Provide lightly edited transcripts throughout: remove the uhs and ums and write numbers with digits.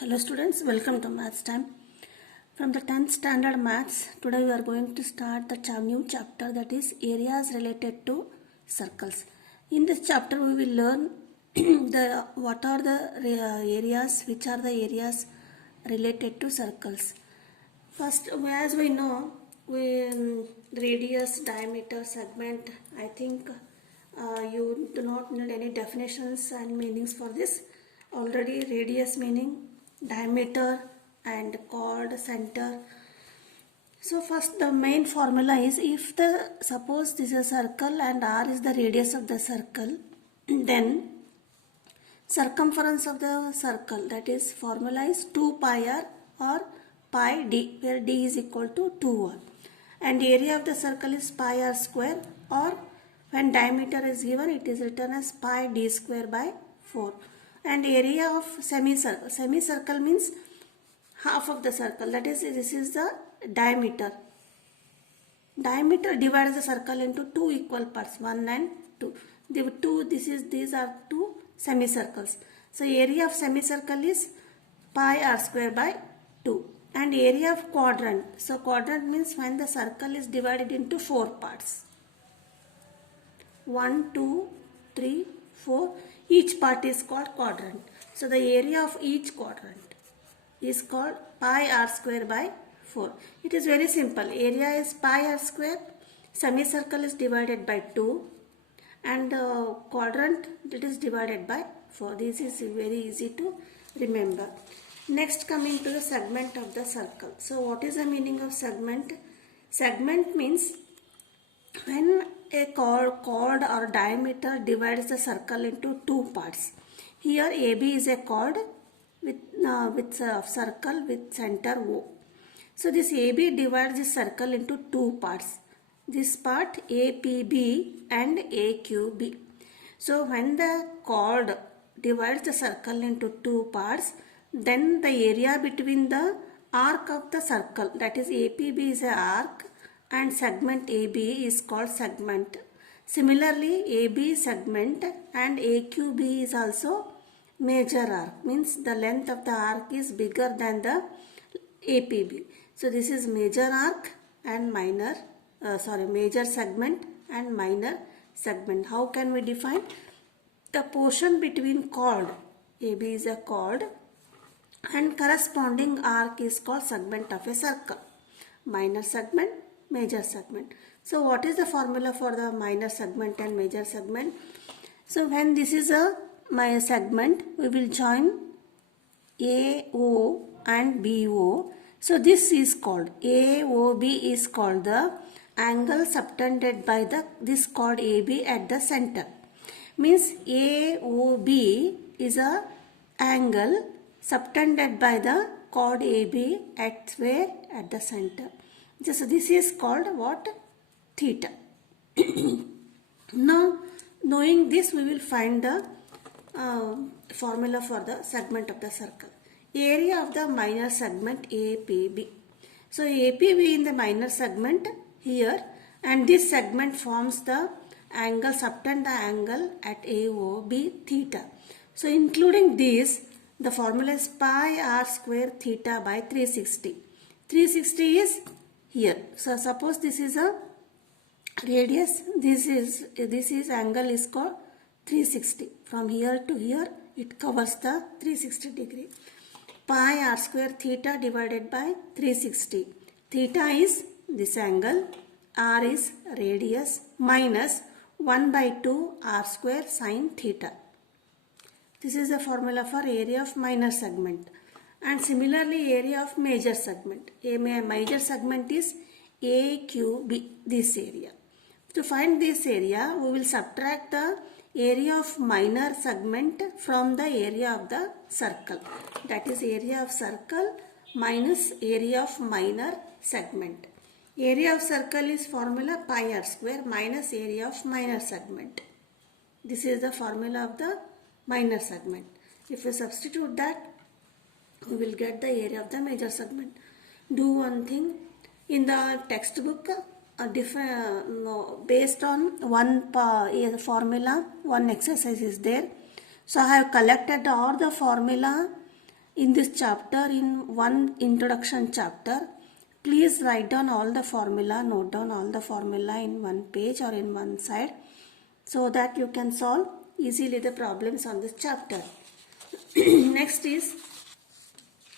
Hello students, welcome to Maths Time. From the 10th standard Maths, today we are going to start the new chapter, that is areas related to circles. In this chapter we will learn what are the areas, which are the areas related to circles. First, as we know, radius, diameter, segment, I think you do not need any definitions and meanings for this. Already radius meaning diameter and chord, center. So first the main formula is, if suppose this is a circle and r is the radius of the circle, then circumference of the circle, that is formula is 2 pi r or pi d, where d is equal to 2r, and area of the circle is pi r square, or when diameter is given it is written as pi d square by 4. And area of semicircle means half of the circle, that is this is the diameter divides the circle into two equal parts, 1 and 2. These are two semicircles. So area of semicircle is pi r square by 2. And area of quadrant, so quadrant means when the circle is divided into 4 parts, 1, 2, 3, 4, each part is called quadrant. So the area of each quadrant is called pi r square by 4. It is very simple. Area is pi r square, semicircle is divided by 2, and quadrant that is divided by 4. This is very easy to remember. Next, coming to the segment of the circle. So what is the meaning of segment? Segment means when a chord or diameter divides the circle into two parts. Here AB is a chord with a circle with center O. So this AB divides the circle into two parts. This part APB and AQB. So when the chord divides the circle into two parts, then the area between the arc of the circle, that is APB is a arc, and segment AB is called segment. Similarly, AB segment and AQB is also major arc, means the length of the arc is bigger than the APB. So this is major arc and major segment and minor segment. How can we define? The portion between chord, AB is a chord, and corresponding arc is called segment of a circle. Minor segment, major segment. So what is the formula for the minor segment and major segment? So when this is my segment, we will join AO and BO. So this is called AOB is called the angle subtended by this chord AB at the center. Means AOB is a angle subtended by the chord AB at where? At the center. Just this is called what? Theta. Now, knowing this, we will find the formula for the segment of the circle. Area of the minor segment APB. So APB in the minor segment here, and this segment forms the angle, subtend the angle at AOB theta. So including this, the formula is pi r square theta by 360. 360 is here. So suppose this is a radius, this is angle is called 360. From here to here it covers the 360 degree. Pi r square theta divided by 360. Theta is this angle, r is radius, minus 1 by 2 r square sine theta. This is the formula for area of minor segment. And similarly, area of major segment. A major segment is AQB, this area. To find this area, we will subtract the area of minor segment from the area of the circle. That is area of circle minus area of minor segment. Area of circle is formula pi r square minus area of minor segment. This is the formula of the minor segment. If we substitute that, we will get the area of the major segment. Do one thing. In the textbook, based on one formula, one exercise is there. So I have collected all the formula in this chapter, in one introduction chapter, please write down all the formula, note down all the formula in one page or in one side, so that you can solve easily the problems on this chapter. Next is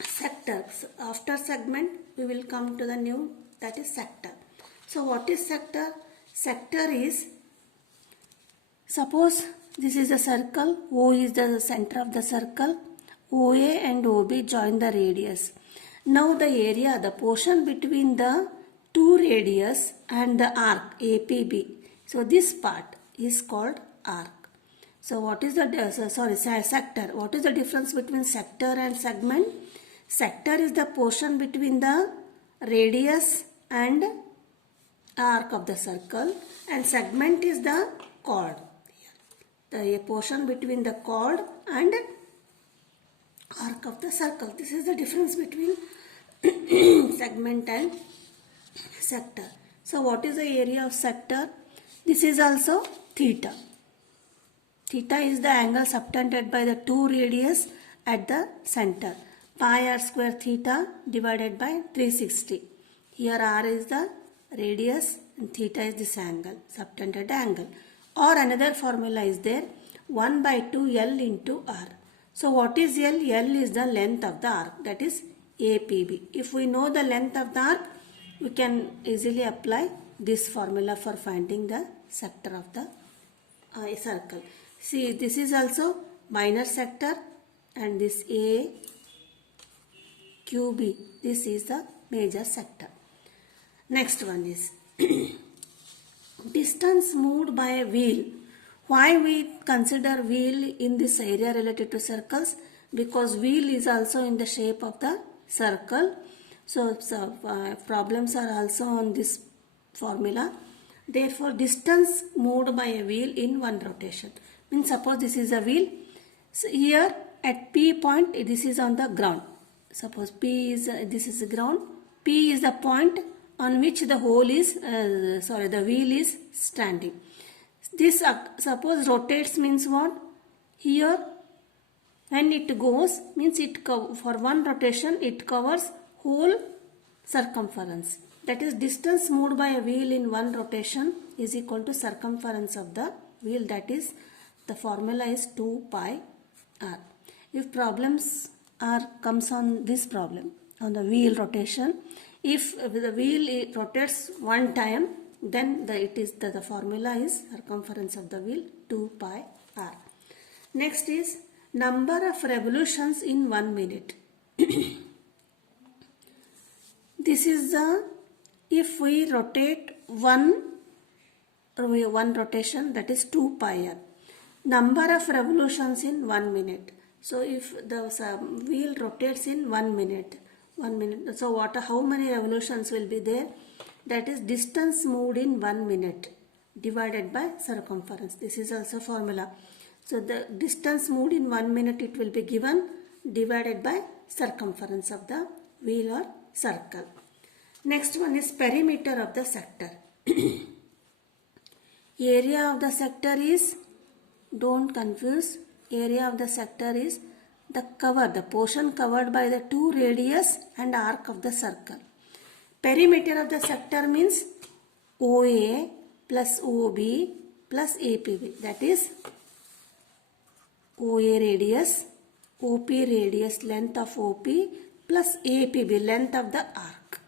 sectors. After segment, we will come to the new, that is sector. So what is sector? Sector is, suppose this is a circle, O is the center of the circle, OA and OB join the radius. Now the area, the portion between the two radius and the arc APB, so this part is called arc. So what is the sector? What is the difference between sector and segment? Sector is the portion between the radius and arc of the circle, and segment is the chord. The portion between the chord and arc of the circle. This is the difference between segment and sector. So what is the area of sector? This is also theta. Theta is the angle subtended by the two radius at the center. Pi r square theta divided by 360. Here r is the radius and theta is this angle, subtended angle. Or another formula is there, 1 by 2 L into r. So what is L? L is the length of the arc, that is APB. If we know the length of the arc, we can easily apply this formula for finding the sector of the circle. See, this is also minor sector, and this A, QB, this is the major sector. Next one is distance moved by a wheel. Why we consider wheel in this area related to circles? Because wheel is also in the shape of the circle. So problems are also on this formula. Therefore, distance moved by a wheel in one rotation. Means suppose this is a wheel. So here at P point, this is on the ground. Suppose P is this is the ground. P is the point on which the the wheel is standing. This suppose rotates means what? Here when it goes means for one rotation it covers whole circumference. That is, distance moved by a wheel in one rotation is equal to circumference of the wheel. That is, the formula is 2 pi r. If problems comes on this problem on the wheel rotation, if the wheel rotates one time, then the formula is circumference of the wheel 2 pi r. Next is number of revolutions in 1 minute. This is the, if we rotate one rotation, that is 2 pi r. Number of revolutions in 1 minute. So if the wheel rotates in 1 minute, so how many revolutions will be there? That is distance moved in 1 minute divided by circumference. This is also formula. So the distance moved in 1 minute, it will be given divided by circumference of the wheel or circle. Next one is perimeter of the sector. Area of the sector is, don't confuse, area of the sector is the portion covered by the two radius and arc of the circle. Perimeter of the sector means OA plus OB plus APB. That is OA radius, OP radius, length of OP plus APB, length of the arc,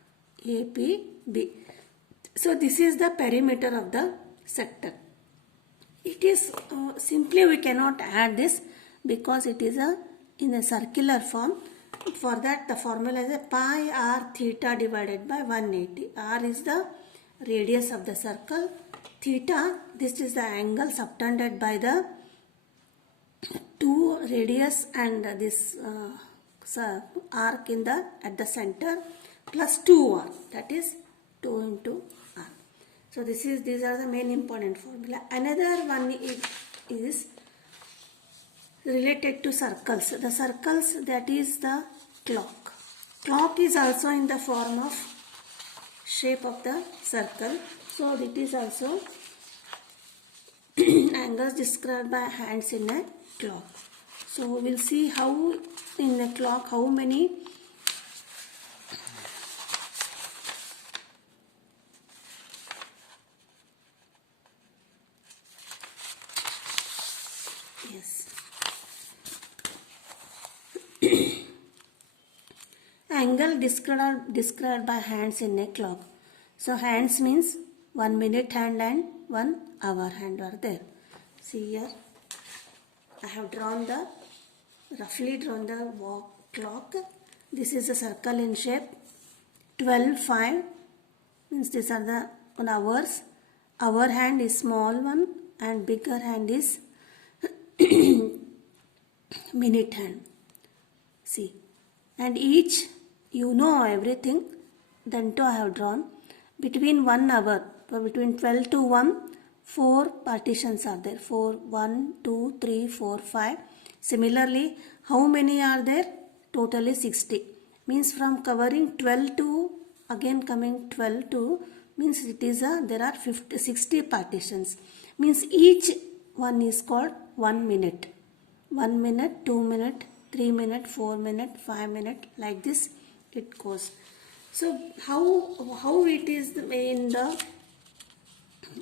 APB. So this is the perimeter of the sector. It is simply we cannot add this because it is in a circular form. For that the formula is a pi r theta divided by 180. R is the radius of the circle. Theta, this is the angle subtended by the two radius and this arc at the center, plus 2r, that is 2 into r. So these are the main important formula. Another one is related to circles. The circles, that is the clock. Clock is also in the form of shape of the circle. So it is also angles described by hands in a clock. So we will see how in a clock, how many angle described by hands in a clock. So hands means 1 minute hand and 1 hour hand are there. See here, I have roughly drawn the clock. This is a circle in shape. 12:5 means these are the hours. Hour hand is small one and bigger hand is minute hand. See, and each you know everything. Then too I have drawn between 1 hour, between 12 to 1, 4 partitions are there. 4, 1, 2, 3, 4, 5. Similarly, how many are there? Totally 60. Means from covering 12 to again coming 12 to means it is there are 60 partitions. Means each one is called 1 minute. 1 minute, 2 minute, 3 minute, 4 minute, 5 minute, like this it goes. So how it is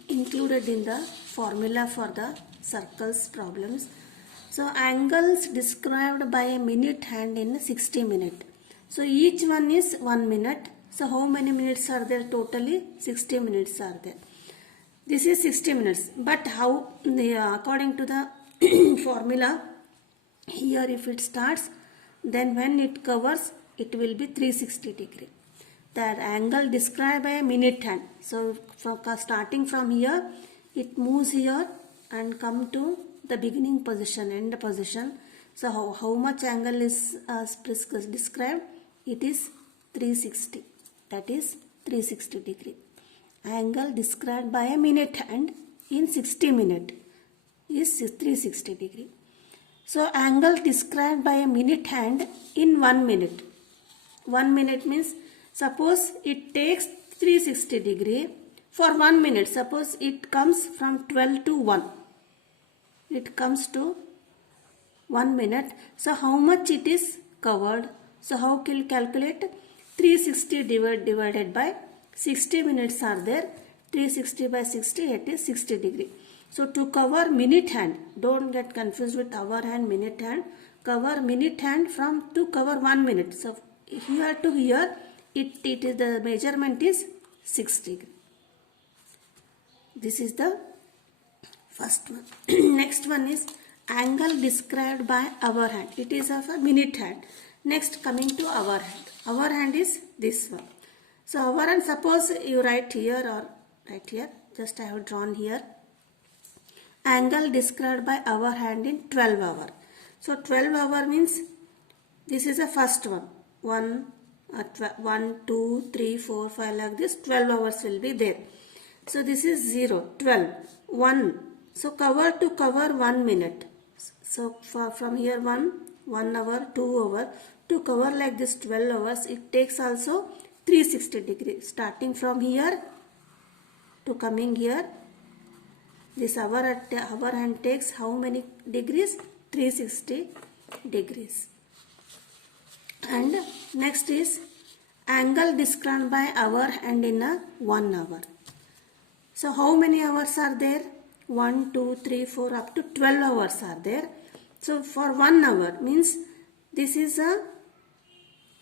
included in the formula for the circles problems. So angles described by a minute hand in 60 minute. So each one is 1 minute. So how many minutes are there totally? 60 minutes are there. This is 60 minutes. But how, according to the formula, here if it starts, then when it covers, it will be 360 degree. The angle described by a minute hand. So starting from here, it moves here and come to the beginning position, end position. So how much angle is described? It is 360. That is 360 degree. Angle described by a minute hand in 60 minute is 360 degree. So angle described by a minute hand in 1 minute. 1 minute means suppose it takes 360 degree for 1 minute. Suppose it comes from 12 to 1. It comes to 1 minute. So how much it is covered? So how can you calculate? 360 divided by 60 minutes are there. 360 by 60, it is 60 degree. So to cover minute hand, don't get confused with hour hand, minute hand. Cover minute hand to cover 1 minute. So here to here, it is the measurement is 6 degree. This is the first one. Next one is angle described by hour hand. It is of a minute hand. Next coming to hour hand. Hour hand is this one. So hour hand, suppose you write here or right here. Just I have drawn here. Angle described by hour hand in 12 hour. So 12 hour means this is the first one. 1, 2, 3, 4, 5 like this. 12 hours will be there. So this is 0, 12, 1. So cover to cover 1 minute. So from here 1 hour, 2 hour. To cover like this 12 hours, it takes also 360 degrees. Starting from here to coming here, this hour hand takes how many degrees? 360 degrees. And next is angle described by hour and in a 1 hour. So how many hours are there? 1, 2, 3, 4 up to 12 hours are there. So for 1 hour means this is a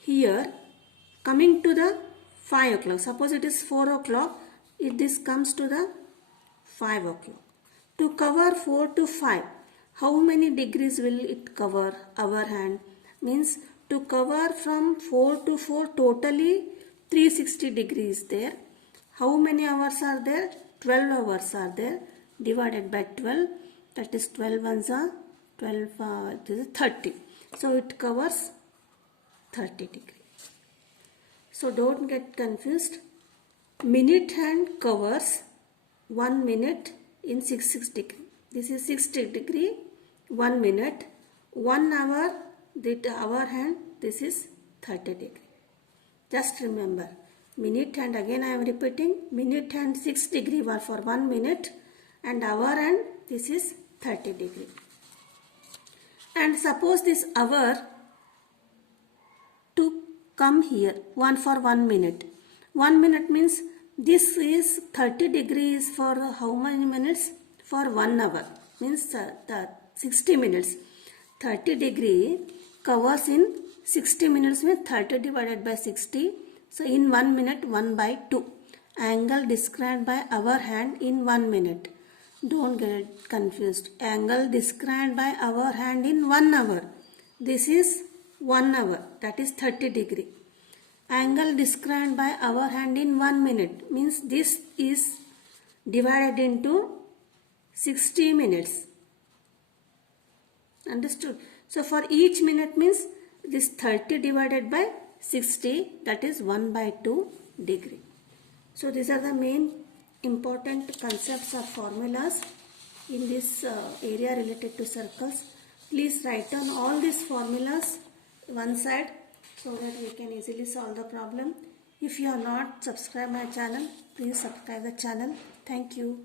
here coming to the 5 o'clock. Suppose it is 4 o'clock. This comes to the 5 o'clock. To cover 4 to 5, how many degrees will it cover? Hour hand means to cover from 4 to 4 totally 360 degrees there. How many hours are there? 12 hours are there. Divided by 12, that is 12 ones are 12, this is 30. So it covers 30 degree. So don't get confused. Minute hand covers 1 minute in 60 degree. This is 60 degree, 1 minute. 1 hour, the hour hand, this is 30 degree. Just remember, minute hand, again I am repeating, minute hand 6 degree for 1 minute and hour hand, this is 30 degree. And suppose this hour come here, 1 for 1 minute. 1 minute means this is 30 degrees for how many minutes? For 1 hour. Means the 60 minutes. 30 degree covers in 60 minutes means 30 divided by 60. So in 1 minute 1 by 2. Angle described by our hand in 1 minute. Don't get confused. Angle described by our hand in 1 hour. This is 1 hour, that is 30 degree. Angle described by our hand in 1 minute means this is divided into 60 minutes. Understood? So for each minute means this 30 divided by 60, that is 1 by 2 degree. So these are the main important concepts or formulas in this area related to circles. Please write down all these formulas one side so that we can easily solve the problem. If you are not subscribed my channel, please subscribe the channel. Thank you.